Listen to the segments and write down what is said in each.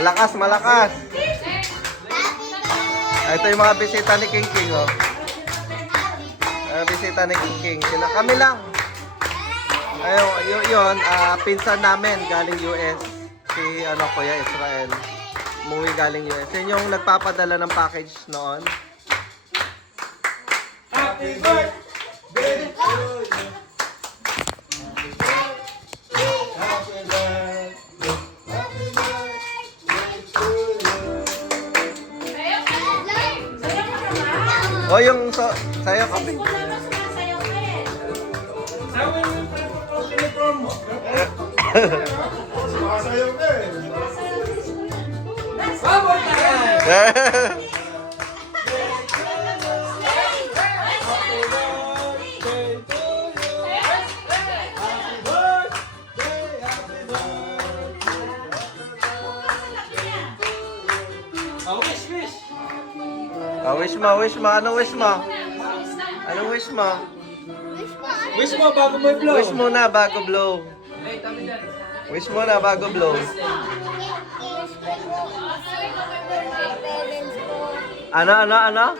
Malakas, malakas. Ito yung mga bisita ni King King, oh. Bisita ni King King. Sila kami lang. Ayun, yun, pinsan namin galing US. Si, Kuya Israel. Umuwi galing US. Yun yung nagpapadala ng package noon. Happy birthday to you. O yung sayo kami. Sumasayaw na eh. Wish mo. Anong wish mo? Anong wish mo? Wish mo bago may blow. Wish mo na bago blow. Wish mo na bago blow. Ano?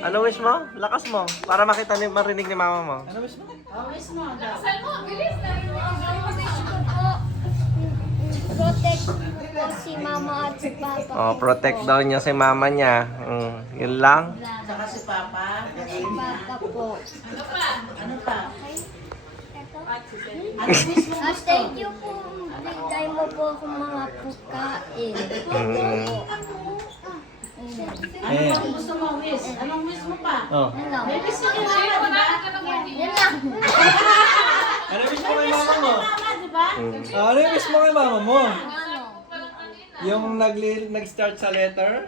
Ano wish mo? Lakas mo. Para makita marinig ni mama mo. Ano wish mo? Wish mo, bilis na. Protect ko si mama at si papa. Oh, protect daw niya si mama niya. Yun lang. Saka si Papa. Si papa po. Ano pa? Ito. Ano wish mo? Thank you po. Bigay mo po akong mga pagkain. Ano gusto mo wish? Anong wish mo pa? Oh. Ano? May wish ka kay Mama, di ba? Yan lang. Ano wish mo kay mama mo? Mama, di ba? Ano wish mo kay mama mo? Ano? Yung nag-start sa letter?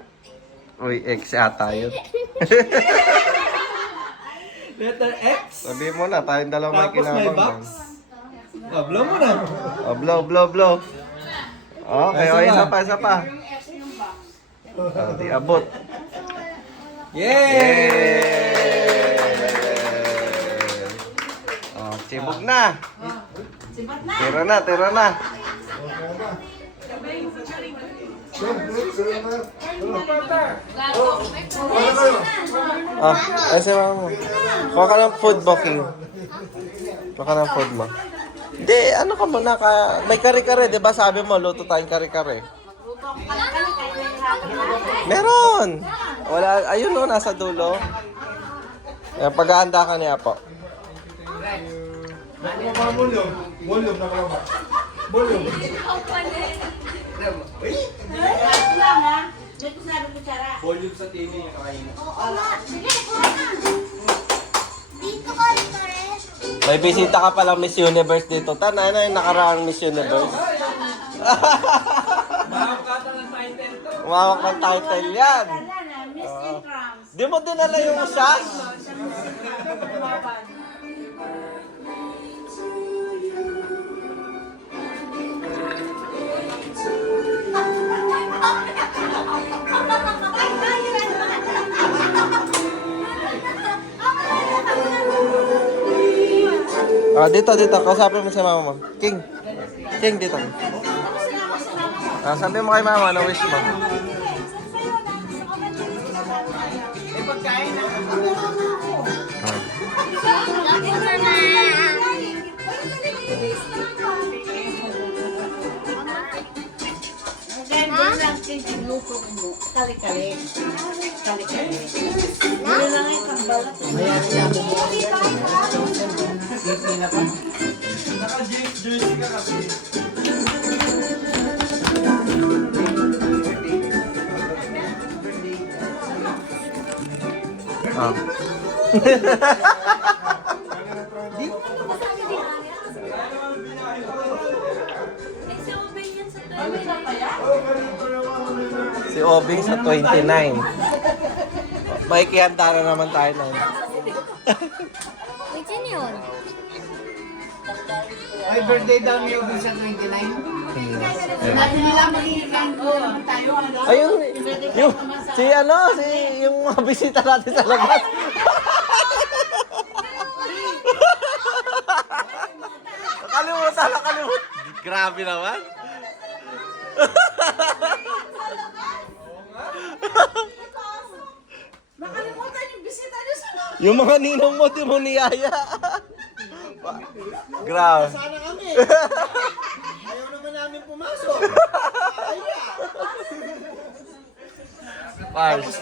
Uy, X ata yun. Letter X? Sabi mo na, tayong dalawa may Tapos may kinabang. box? Oh, blow mo na. Oh, blow. Okay, isa pa. Di abot. Yay! Oh, sibog na. Sibat na. Tira na. Ay si mama mo. Kuha ka ng food booking. Kuha ka ng food mo. Hindi, ano ka muna ka. May kare-kare, di ba sabi mo, luto tayong kare-kare. Meron! Wala, ayun no, nasa dulo. Yan, paghahanda ka niya po. Volume na mama. Volume. Ito lang ha. May kusabi kutsara. Volume sa TV yung kain. Dito ka rin ka rin. May bisita ka palang Miss Universe dito. Tana na yung nakaraang Miss Universe. Umawak ng title yan. Miss Intrams. Di mo dinala yung sash? Dito. Kausapin mo si mama mo. King, dito. Sabi mo kay mama, ano wish mo? Maganda lang yung luto mo. Kali-kali. Wala lang yung kambalat. Naka-juice ka kasi. Si Obing sa 29. Makikihanda na naman tayo na. Wait, yun yun. Ay, birthday daw ni Obing sa 29. Sabi nila magiging ko naman tayo. Ayun, yung mga bisita natin sa labas. Nakalimutan. Grabe naman. Nakalimutan yung bisita niyo sa Yung mga ninong mo, di mo niyaya. Grabe. Sana kami. Ayaw naman namin pumasok. Pars.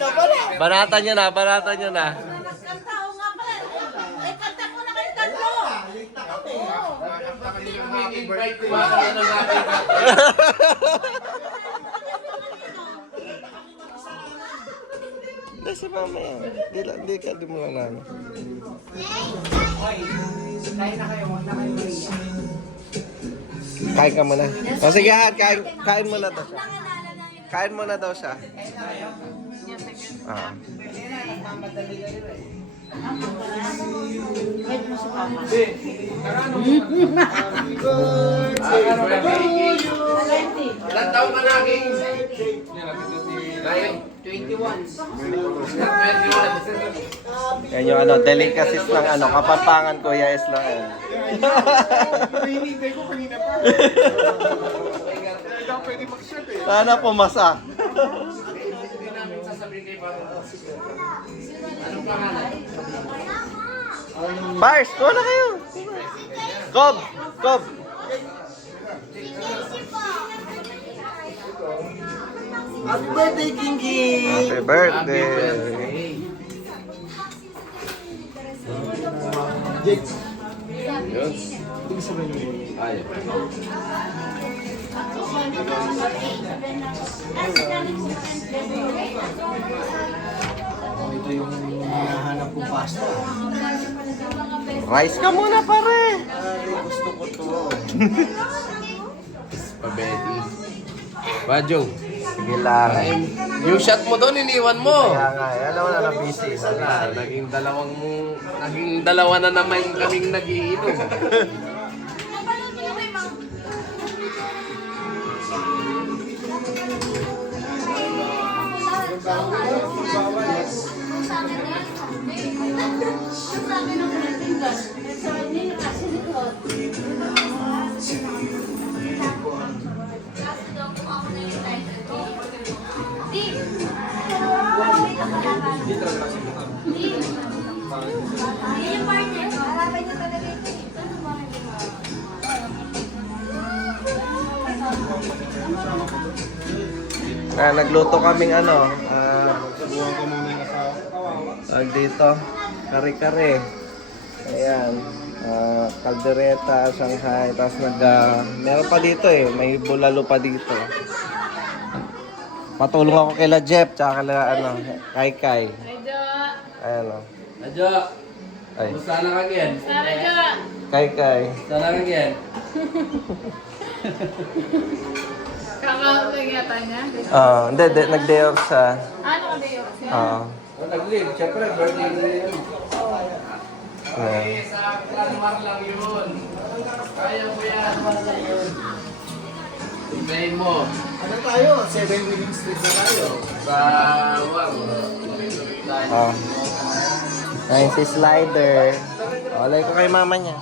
Banatan nyo na, banatan nyo na. Nagkanta, o nga pala. Ay, kanta ko na kayo tatlo. Hindi si mama yan. Di mo lang namin. Kain ka muna. O sige ha, kain muna daw siya. Kain muna daw siya. Ah. Ilan taon ka na, King? 21. Yan yung delicacies ng Kapampangan Kuya Israel. Hinihintay ko kanina pa. Hindi ako pwede mag-shot eh. Sana pumasa. Hindi namin sasabihin kay Papa. Anong pangalan? Pars, kuha na kayo. Cob, Cob. Happy birthday, Kingy! Happy birthday. Jake. Ito yung hinahanap kong pasta. Rice ka muna, pare. Gusto ko to. Spaghetti. Bajo. Sige lang. Yung shot mo doon, iniwan mo. Kaya nga, alam mo na na-busy. Wala, naging dalawa na naman kaming nagiinom. Nagluto kaming Subukan ko muna na sa... dito, kare-kare. Ayan, kaldereta, Shanghai, tapos meron pa dito may bulalo pa dito. Patulong ako kila Jeff, tsaka kila Kai Kai. Ayan o. Adjo, Ay, kumusta na kagyan? Kai Kai. Sana kagyan? Kakauling yata niya. Hindi, nag-day off siya. Ano ka dayo? Nag-leave, syempre, birthday na yun. Ayan. Sa Clanmar lang yun. Kaya mo yan. Ibahin mo. Ano tayo? 7 Winning Street na tayo. Sa Wang. Ayun si Slider. Olay ko kay mama niya.